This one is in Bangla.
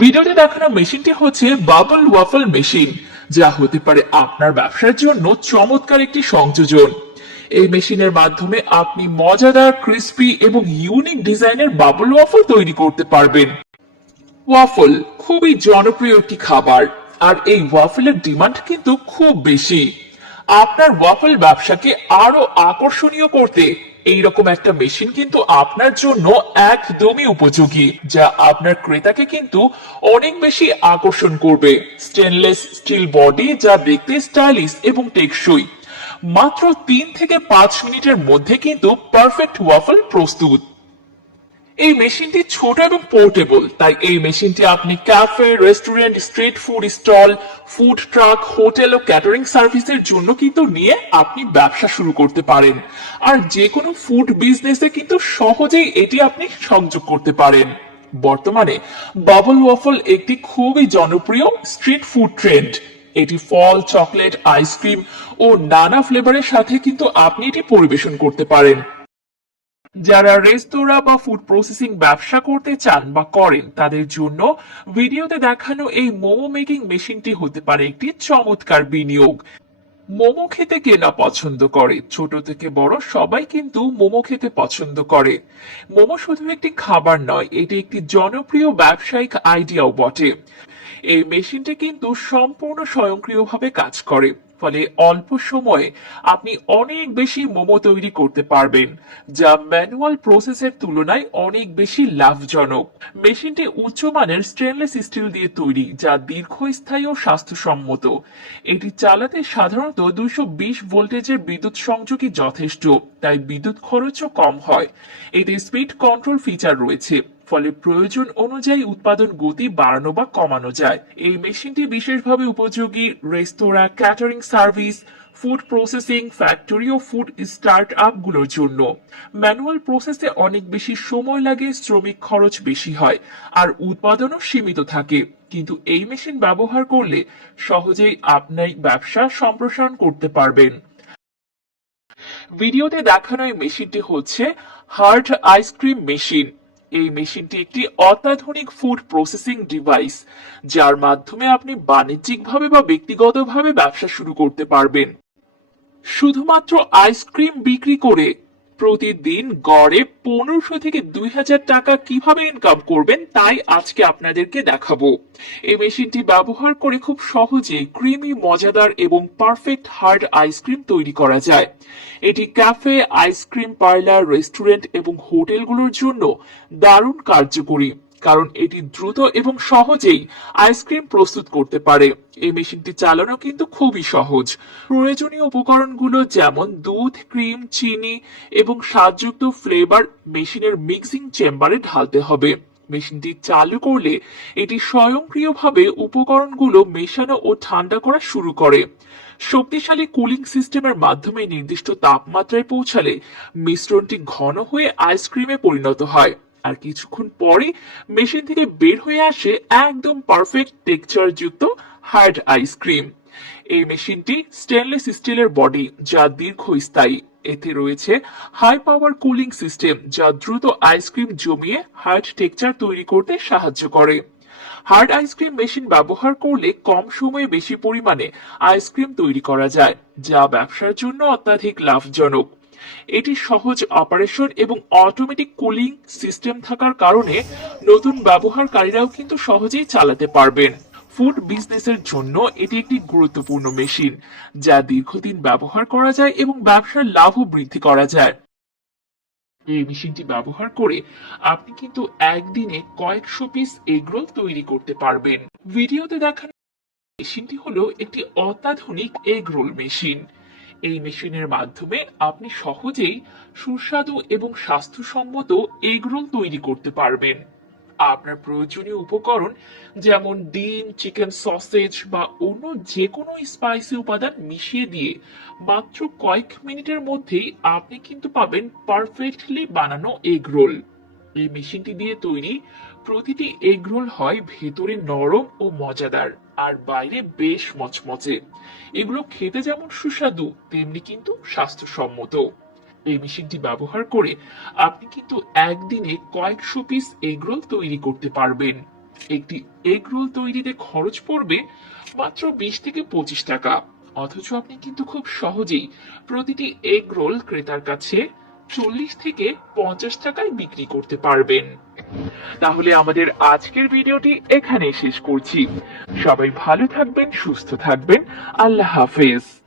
ভিডিওতে দেখানো মেশিনটি হচ্ছে বাবল ওয়াফল মেশিন, যা হতে পারে আপনার ব্যবসার জন্য চমৎকার একটি সংযোজন। এই মেশিনের মাধ্যমে আপনি মজাদার, ক্রিস্পি এবং ইউনিক ডিজাইনের বাবল ওয়াফল তৈরি করতে পারবেন। ওয়াফল খুবই জনপ্রিয় একটি খাবার, আর এই ওয়াফলের ডিমান্ড কিন্তু খুব বেশি। আপনার ওয়াফল ব্যবসাকে আরো আকর্ষণীয় করতে এইরকম একটা মেশিন কিন্তু আপনার জন্য একদমই উপযোগী, যা আপনার ক্রেতাকে কিন্তু অনেক বেশি আকর্ষণ করবে। স্টেনলেস স্টিল বডি, যা দেখতে স্টাইলিশ এবং টেকসই। মাত্র 3 থেকে 5 মিনিটের মধ্যে কিন্তু পারফেক্ট ওয়াফল প্রস্তুত। এই মেশিনটি ছোট এবং পোর্টেবল, তাই এই মেশিনটি আপনি cafe, restaurant, street food stall, food truck, hotel ও ক্যাটারিং সার্ভিসের জন্য কিন্তু নিয়ে আপনি ব্যবসা শুরু করতে পারেন। আর যে কোনো ফুড বিজনেসে কিন্তু সহজেই এটি আপনি সংযোগ করতে পারেন। বর্তমানে বাবল ওয়াফল একটি খুবই জনপ্রিয় স্ট্রিট ফুড ট্রেন্ড। এটি ফল, চকলেট, আইসক্রিম ও নানা ফ্লেভারের সাথে কিন্তু আপনি এটি পরিবেশন করতে পারেন। যারা রেস্তোরাঁ বা ফুড প্রসেসিং ব্যবসা করতে চান বা করেন, তাদের জন্য ভিডিওতে দেখানো এই মোমো মেকিং মেশিনটি হতে পারে একটি চমৎকার বিনিয়োগ। মোমো খেতে কে না পছন্দ করে, ছোট থেকে বড় সবাই কিন্তু মোমো খেতে পছন্দ করে। মোমো শুধু একটি খাবার নয়, এটি একটি জনপ্রিয় ব্যবসায়িক আইডিয়াও বটে। এই মেশিনটি কিন্তু সম্পূর্ণ স্বয়ংক্রিয়ভাবে কাজ করে, ফলে অল্প সময়ে আপনি অনেক বেশি মোমো তৈরি করতে পারবেন, যা ম্যানুয়াল প্রসেসের তুলনায় অনেক বেশি লাভজনক। মেশিনটি উচ্চমানের স্টেনলেস স্টিল দিয়ে তৈরি, যা দীর্ঘস্থায়ী ও স্বাস্থ্যসম্মত। এটি চালাতে সাধারণত 220 ভোল্টেজের বিদ্যুৎ সংযোগই যথেষ্ট, তাই বিদ্যুৎ খরচও কম হয়। এতে স্পিড কন্ট্রোল ফিচার রয়েছে, ফলে প্রয়োজন অনুযায়ী উৎপাদন গতি বাড়ানো বা কমানো যায়। এই মেশিনটি বিশেষভাবে উপযোগী রেস্তোরাঁ, catering service, food processing, factory ও ফুড স্টার্ট আপ গুলোর জন্য। ম্যানুয়াল প্রসেসে অনেক বেশি সময় লাগে, শ্রমিক খরচ বেশি হয়, আর উৎপাদনও সীমিত থাকে। কিন্তু এই মেশিন ব্যবহার করলে সহজেই আপনি ব্যবসা সম্প্রসারণ করতে পারবেন। ভিডিওতে দেখানো এই মেশিনটি হচ্ছে হার্ড আইসক্রিম মেশিন। এই মেশিনটি একটি অত্যাধুনিক ফুড প্রসেসিং ডিভাইস, যার মাধ্যমে আপনি বাণিজ্যিকভাবে বা ব্যক্তিগতভাবে ব্যবসা শুরু করতে পারবেন। শুধুমাত্র আইসক্রিম বিক্রি করে প্রতিদিন গড়ে 1500 থেকে 2000 টাকা কিভাবে ইনকাম করবেন, তাই আজকে আপনাদেরকে দেখাবো। এই মেশিনটি ব্যবহার করে খুব সহজে ক্রিমি, মজাদার এবং পারফেক্ট হার্ড আইসক্রিম তৈরি করা যায়। এটি ক্যাফে, আইসক্রিম পার্লার, রেস্টুরেন্ট এবং হোটেলগুলোর জন্য দারুণ কার্যকরী, কারণ এটি দ্রুত এবং সহজেই আইসক্রিম প্রস্তুত করতে পারে। এই মেশিনটি চালানো কিন্তু খুবই সহজ। প্রয়োজনীয় উপকরণগুলো যেমন দুধ, ক্রিম, চিনি এবং স্বাদযুক্ত ফ্লেভার মেশিনের মিক্সিং চেম্বারে ঢালতে হবে। মেশিনটি চালু করলে এটি স্বয়ংক্রিয়ভাবে উপকরণগুলো মেশানো ও ঠান্ডা করা শুরু করে। শক্তিশালী কুলিং সিস্টেমের মাধ্যমে নির্দিষ্ট তাপমাত্রায় পৌঁছালে মিশ্রণটি ঘন হয়ে আইসক্রিমে পরিণত হয়, আর কিছুক্ষণ পরে মেশিন থেকে বের হয়ে আসে একদম পারফেক্ট টেক্সচার যুক্ত হার্ড আইসক্রিম। এই মেশিনটি স্টেনলেস স্টিলের বডি, যা দীর্ঘস্থায়ী। এতে রয়েছে হাই পাওয়ার কুলিং সিস্টেম, যা দ্রুত আইসক্রিম জমিয়ে হার্ড টেক্সচার তৈরি করতে সাহায্য করে। হার্ড আইসক্রিম মেশিন ব্যবহার করলে কম সময়ে বেশি পরিমাণে আইসক্রিম তৈরি করা যায়, যা ব্যবসার জন্য অত্যাধিক লাভজনক। এটি সহজ অপারেশন এবং অটোমেটিক কুলিং সিস্টেম থাকার কারণে নতুন ব্যবহারকারীরাও কিন্তু সহজেই চালাতে পারবেন। ফুড বিজনেসের জন্য এটি একটি গুরুত্বপূর্ণ মেশিন, যা দীর্ঘদিন ব্যবহার করা যায় এবং ব্যবসার লাভও বৃদ্ধি করা যায়। এই মেশিনটি ব্যবহার করে আপনি কিন্তু একদিনে কয়েকশো পিস এগরোল তৈরি করতে পারবেন। ভিডিওতে দেখানো মেশিনটি হলো একটি অত্যাধুনিক এগ রোল মেশিন। এই মেশিনের মাধ্যমে আপনি সহজেই সুস্বাদু এবং স্বাস্থ্যসম্মত এগ রোল তৈরি করতে পারবেন। আপনার প্রয়োজনীয় উপকরণ যেমন ডিম, চিকেন সসেজ বা অন্য যে কোনো স্পাইসি উপাদান মিশিয়ে দিয়ে মাত্র কয়েক মিনিটের মধ্যেই আপনি কিন্তু পাবেন পারফেক্টলি বানানো এগ রোল। এই মেশিনটি দিয়ে তৈরি প্রতিটি এগ রোল হয় ভেতরে নরম ও মজাদার, আর বাইরে বেশ মচমচে। এগুলো খেতে যেমন সুস্বাদু, তেমনি কিন্তু স্বাস্থ্যসম্মত। এই মেশিনটি ব্যবহার করে আপনি কিন্তু একদিনে কয়েকশো পিস এগ রোল তৈরি করতে পারবেন। একটি এগ রোল তৈরিতে খরচ পড়বে মাত্র 20 থেকে 25 টাকা। অথচ আপনি কিন্তু খুব সহজেই প্রতিটি এগ রোল ক্রেতার কাছে 40 থেকে 50 টাকায় বিক্রি করতে পারবেন। তাহলে আমাদের আজকের ভিডিওটি এখানেই শেষ করছি। সবাই ভালো থাকবেন, সুস্থ থাকবেন। আল্লাহ হাফেজ।